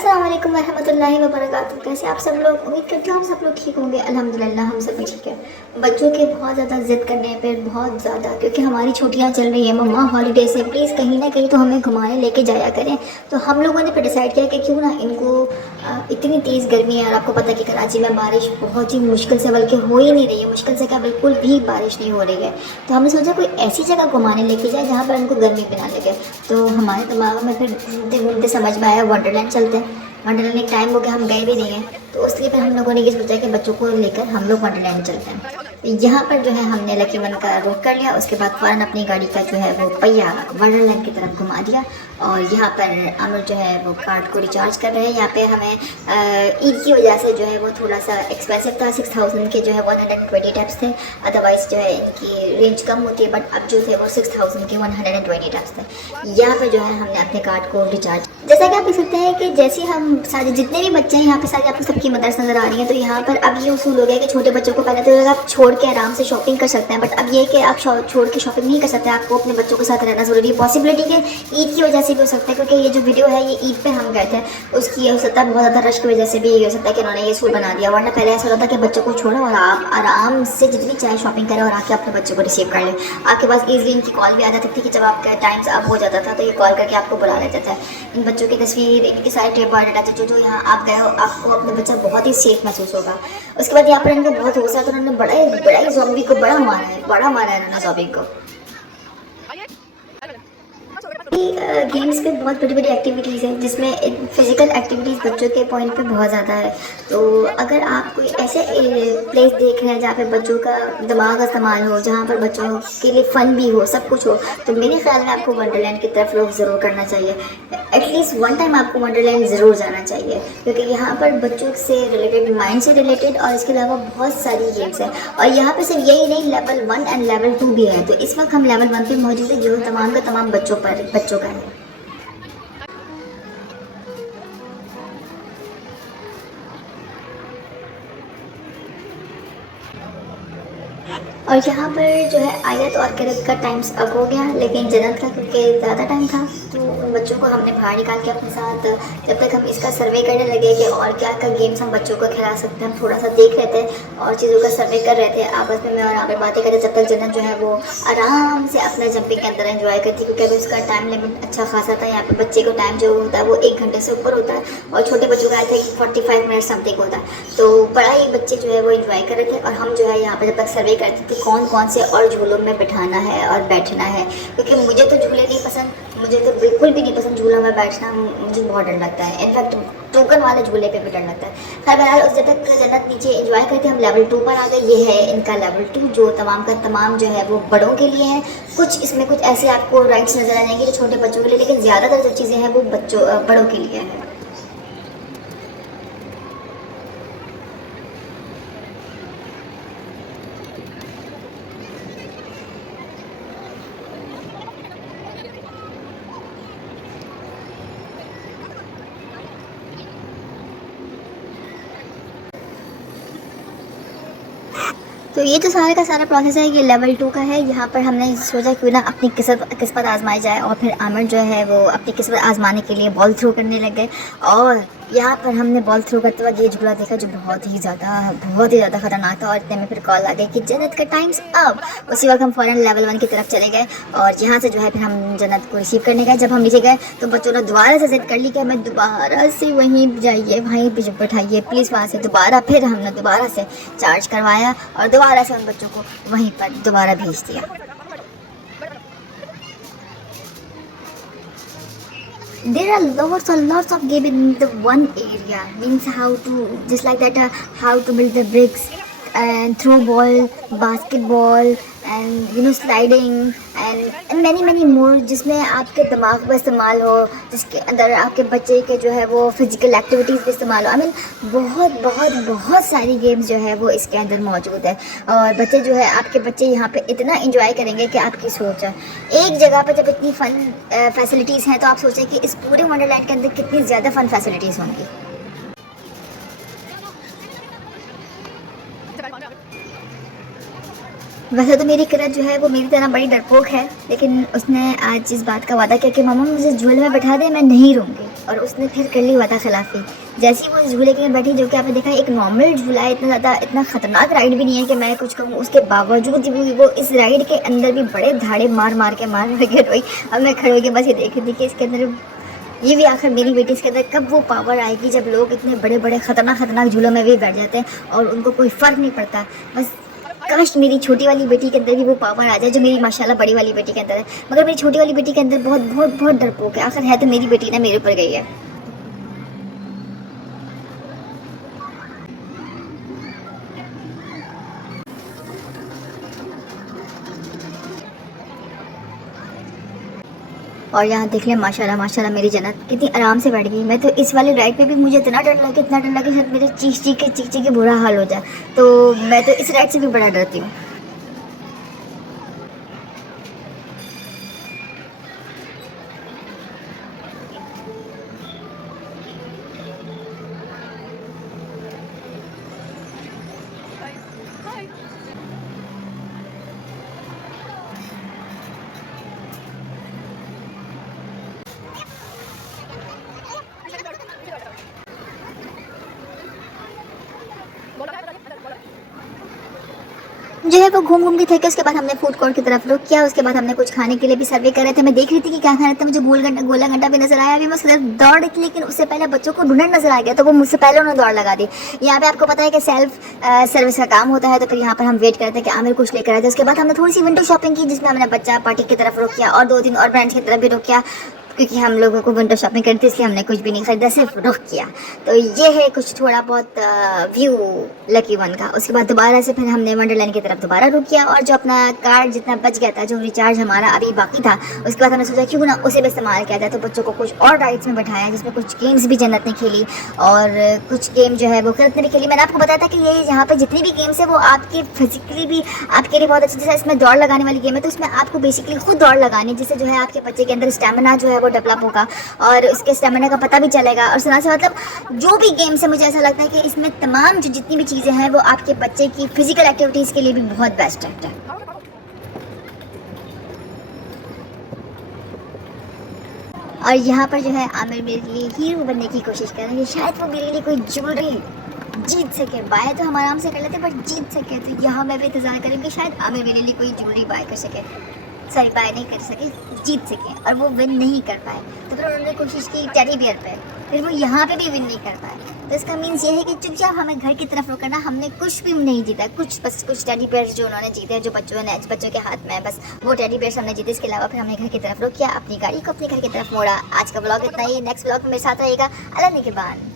अस्सलाम वालेकुम रहमतुल्लाहि व बरकातुहू। कैसे आप सब लोग? उम्मीद करती हूँ आप सब लोग ठीक होंगे। अल्हम्दुलिल्लाह हम सब भी ठीक है। बच्चों के बहुत ज़्यादा ज़िद करने पे बहुत ज़्यादा, क्योंकि हमारी छुट्टियाँ चल रही हैं मम्मा हॉलीडे से, प्लीज़ कहीं ना कहीं तो हमें घुमाने लेके जाया करें। तो हम लोगों ने फिर डिसाइड किया कि क्यों ना इनको इतनी तेज़ गर्मी है और आपको पता है कि कराची में बारिश बहुत ही मुश्किल से, बल्कि हो ही नहीं रही है, मुश्किल से क्या बिल्कुल भी बारिश नहीं हो रही है। तो हमने सोचा कोई ऐसी जगह घुमाने लेके जाए जहाँ पर उनको गर्मी पे ना लगे। तो हमारे दिमाग में फिर घूमते घूमते समझ में आया वंडरलैंड चलते हैं। वंडरलैंड एक टाइम हो गया हम गए भी नहीं हैं, तो इसलिए फिर हम लोगों ने ये सोचा कि बच्चों को लेकर हम लोग वंडरलैंड चलते हैं। यहाँ पर जो है हमने लकी वन का रुख कर लिया। उसके बाद फ़ौरन अपनी गाड़ी का जो है वो पहिया वंडरलैंड की तरफ घुमा दिया। और यहाँ पर अमर जो है वो कार्ड को रिचार्ज कर रहे हैं। यहाँ पे हमें ईद की वजह से जो है वो थोड़ा सा एक्सपेंसिव था। 6000 के जो है 120 टैप्स थे, अदरवाइज़ जो है इनकी रेंज कम होती है, बट अब जो थे वो 6000 के 120 टैप्स थे। यहाँ पर जो है हमने अपने कार्ड को रिचार्ज, जैसा कि आप देख सकते हैं कि जैसे हम सारे जितने भी बच्चे हैं यहाँ पे सारे आपको सबकी मदर्स नज़र आ रही हैं। तो यहाँ पर अब ये उसूल हो गया कि छोटे बच्चों को पहले तो आप छोड़ के आराम से शॉपिंग कर सकते हैं, बट अब ये कि आप छोड़ के शॉपिंग नहीं कर सकते, आपको अपने बच्चों के साथ रहना ज़रूरी है। पॉसिबिलिटी के ईद की वजह से भी हो सकता है, क्योंकि ये जो वीडियो है ये ईद पे हम गए थे, उसकी ये हो सकता है बहुत ज़्यादा रश की वजह से भी ये हो सकता है कि उन्होंने ये स्कूल बना दिया। वरना पहले ऐसा होता था कि बच्चों को छोड़ो और आप आराम से जितनी चाहे शॉपिंग करें और आके अपने बच्चों को रिसीव कर लें। आपके पास ईजिली इनकी कॉल भी आ जाती थी कि जब आपका टाइम्स अब हो जाता था तो ये कॉल करके आपको बुला लेता था। इन बच्चों की तस्वीर, इनके सारे ट्रिप बायोडाटा जो यहाँ आप गए हो, आपको अपना बच्चा बहुत ही सेफ महसूस होगा। उसके बाद यहाँ पर इनको बहुत गुस्सा है, तो उन्होंने बड़ा ही ज़ॉम्बी को बड़ा मारा है इन्होंने ज़ॉम्बी को। गेम्स पे बहुत बड़ी बड़ी एक्टिविटीज़ हैं, जिसमें फिज़िकल एक्टिविटीज़ बच्चों के पॉइंट पे बहुत ज़्यादा है। तो अगर आप कोई ऐसे प्लेस देख रहे हैं जहाँ पे बच्चों का दिमाग का इस्तेमाल हो, जहाँ पर बच्चों के लिए फ़न भी हो, सब कुछ हो, तो मेरे ख्याल में आपको वंडरलैंड की तरफ रुख ज़रूर करना चाहिए। एटलीस्ट वन टाइम आपको वंडरलैंड ज़रूर जाना चाहिए, क्योंकि यहाँ पर बच्चों से रिलेटेड, माइंड से रिलेटेड और इसके अलावा बहुत सारी गेम्स हैं। और यहाँ पर सिर्फ यही नहीं, लेवल 1 एंड लेवल 2 भी है। तो इस वक्त हम लेवल 1 पे मौजूद है, जो तमाम का तमाम बच्चों का है। और यहाँ पर जो है आयत और किरत का टाइम्स अप हो गया, लेकिन जन्नत का क्योंकि ज़्यादा टाइम था, तो उन बच्चों को हमने बाहर निकाल के अपने साथ, जब तक हम इसका सर्वे करने लगे कि और क्या क्या गेम्स हम बच्चों को खिला सकते हैं, हम थोड़ा सा देख रहे थे और चीज़ों का सर्वे कर रहे थे आपस में, मैं और आमिर बातें कर रहे, जब तक जन्नत जो है वो आराम से अपना जंपिंग के अंदर एंजॉय करती, क्योंकि अभी उसका टाइम लिमिट अच्छा खासा था। यहाँ पर बच्चे को टाइम जो होता है वो 1 घंटे से ऊपर होता है, और छोटे बच्चों का आया था 45 मिनट समथिंग होता है। तो बड़ा ही बच्चे जो है वो इन्जॉय कर रहे थे, और हम जो है यहाँ पर जब तक सर्वे करते थे कौन कौन से और झूलों में बिठाना है और बैठना है, क्योंकि मुझे तो झूले नहीं पसंद, मुझे तो बिल्कुल भी नहीं पसंद झूलों में बैठना, मुझे बहुत डर लगता है। इनफैक्ट टोकन वाले झूले पे भी डर लगता है। खैर बहरहाल उस जब तक जन्नत नीचे एंजॉय करके हम लेवल 2 पर आ गए। ये है इनका लेवल 2, जो तमाम का तमाम जो है वो बड़ों के लिए है। कुछ इसमें कुछ ऐसे आपको राइड्स नज़र आ जाएंगे जो छोटे बच्चों के लिए, लेकिन ज़्यादातर जो चीज़ें हैं वो बड़ों के लिए है। तो ये जो सारे का सारा प्रोसेस है ये लेवल 2 का है। यहाँ पर हमने सोचा क्यों ना अपनी किस्मत आजमाई जाए, और फिर आमिर जो है वो अपनी किस्मत आजमाने के लिए बॉल थ्रो करने लग गए। और यहाँ पर हमने बॉल थ्रो करते वक्त ये झूला देखा जो बहुत ही ज़्यादा ख़तरनाक था, और इतने में फिर कॉल आ गई कि जन्नत का टाइम्स अप। उसी वक्त हम फ़ौरन लेवल 1 की तरफ चले गए, और यहाँ से जो है फिर हम जन्नत को रिसीव करने गए। जब हम नीचे गए तो बच्चों ने दोबारा से ज़िद कर ली कि हमें दोबारा से वहीं जाइए, वहीं पर बैठाइए प्लीज़। वहाँ से दोबारा फिर हमने दोबारा से चार्ज करवाया और दोबारा से उन बच्चों को वहीं पर दोबारा भेज दिया। There are lots of game in the one area. Means how to, just like that, how to build the bricks and throw ball, basketball, and sliding and many more, जिसमें आपके दिमाग का इस्तेमाल हो, जिसके अंदर आपके बच्चे के जो है वो फिजिकल एक्टिविटीज़ भी इस्तेमाल हो। बहुत सारी गेम्स जो है वो इसके अंदर मौजूद है, और बच्चे जो है आपके बच्चे यहाँ पे इतना इंजॉय करेंगे कि आपकी सोच है। एक जगह पर जब इतनी फ़न फैसिलिटीज़ हैं, तो आप सोचें कि इस पूरे वंडरलैंड के अंदर कितनी ज़्यादा फ़न फैसिलिटीज़ होंगी। वैसे तो मेरी किरत जो है वो मेरी तरह बड़ी डरपोक है, लेकिन उसने आज इस बात का वादा किया कि मम्मा मुझे झूले में बैठा दे, मैं नहीं रहूँगी। और उसने फिर कर ली खिलाफ़ी। जैसे ही वो इस झूले के लिए बैठी, जो कि आपने देखा एक नॉर्मल झूला है, इतना ख़तरनाक राइड भी नहीं है कि मैं कुछ कहूँ, उसके बावजूद भी वो इस राइड के अंदर भी बड़े धाड़े मार के रोई। अब मैं खड़े होकर बस ये देख रही थी कि इसके अंदर ये भी आखिर मेरी बेटी इसके अंदर कब वो पावर आएगी जब लोग इतने बड़े बड़े खतरनाक झूलों में भी बैठ जाते हैं और उनको कोई फ़र्क नहीं पड़ता। बस काश मेरी छोटी वाली बेटी के अंदर भी वो पावर आ जाए जो मेरी माशाल्लाह बड़ी वाली बेटी के अंदर है। मगर मेरी छोटी वाली बेटी के अंदर बहुत बहुत बहुत डरपोक है। आखिर है तो मेरी बेटी ना, मेरे ऊपर गई है। और यहाँ देख लें माशाल्लाह माशाल्लाह मेरी जन्नत कितनी आराम से बैठ गई। मैं तो इस वाले राइड पे भी मुझे इतना डर लगा, इतना डर लगा शायद मेरे चीख के बुरा हाल हो जाए। तो मैं तो इस राइड से भी बड़ा डरती हूँ। जो है वो घूम के थे कि उसके बाद हमने फूड कोर्ट की तरफ रुक किया। उसके बाद हमने कुछ खाने के लिए भी सर्वे कर रहे थे। मैं देख रही थी कि क्या खाना था। मुझे गोला घंटा भी नजर आया। अभी मैं उधर दौड़ रही थी, लेकिन उससे पहले बच्चों को ढूंढने नजर आ गया, तो वो मुझसे पहले उन्होंने दौड़ लगा दी। यहाँ पे आपको पता है कि सेल्फ सर्विस का काम होता है, तो फिर यहाँ पर हम वेट कर रहे थे कि आमिर कुछ लेकर आए थे। उसके बाद हमने थोड़ी सी विंडो शॉपिंग की, जिसमें हमने बच्चा पार्टी की तरफ रुक किया और 2-3 और ब्रांड्स की तरफ भी रुक किया, क्योंकि हम लोगों को विंडो शॉपिंग करनी थी, इसलिए हमने कुछ भी नहीं खरीदा, सिर्फ रुक किया। तो ये है कुछ थोड़ा बहुत व्यू लकी वन का। उसके बाद दोबारा से फिर हमने वंडरलैंड की तरफ दोबारा रुक किया, और जो अपना कार्ड जितना बच गया था, जो रिचार्ज हमारा अभी बाकी था, उसके बाद हमने सोचा क्यों ना उसे भी इस्तेमाल किया जाए। तो बच्चों को कुछ और राइड्स में बैठाया, जिसमें कुछ गेम्स भी जन्नत ने खेली और कुछ गेम जो है वो किरत ने भी खेली। मैंने आपको बताया था कि ये यहाँ पे जितनी भी गेम्स है वो आपकी फिजिकली भी आपके लिए बहुत अच्छी। जैसे इसमें दौड़ लगाने वाली गेम है, तो इसमें आपको बेसिकली खुद दौड़ लगानी, जिससे जो है आपके बच्चे के अंदर स्टेमिना जो है वो डेवलप होगा और उसके स्टेमिना का पता भी चलेगा। और सुना से मतलब जो भी गेम्स है, मुझे ऐसा लगता है कि इसमें तमाम जो जितनी भी चीज़ें हैं वो आपके बच्चे की फिजिकल एक्टिविटीज़ के लिए भी बहुत बेस्ट है। और यहाँ पर जो है आमिर मेरे लिए हीरो बनने की कोशिश कर रहे हैं। शायद वो मेरे लिए कोई ज्वेलरी जीत सके। बाय तो हम आराम से कर लेते, बट जीत सके। तो यहाँ मैं भी इंतजार करूँगी शायद आमिर मेरे लिए कोई ज्वेलरी बाय कर सके, सॉरी बाय नहीं कर सके, जीत सके। और वो विन नहीं कर पाए, तो फिर उन्होंने कोशिश की टेडी बियर पे, फिर वो यहाँ पे भी विन नहीं कर पाए। तो इसका मीन्स ये है कि चुपचाप हमें घर की तरफ रोकना। हमने कुछ भी नहीं जीता, बस कुछ टेडी बियर्स जो उन्होंने जीते, जो बच्चों के हाथ में है, बस वो टेडी बियर्स हमने जीते। इसके अलावा फिर हमने घर की तरफ रोक किया, अपनी गाड़ी को अपने घर की तरफ मोड़ा। आज का ब्लॉग इतना ही। नेक्स्ट ब्लॉग में मेरे साथ रहेगा अल्लाह ने के बाद।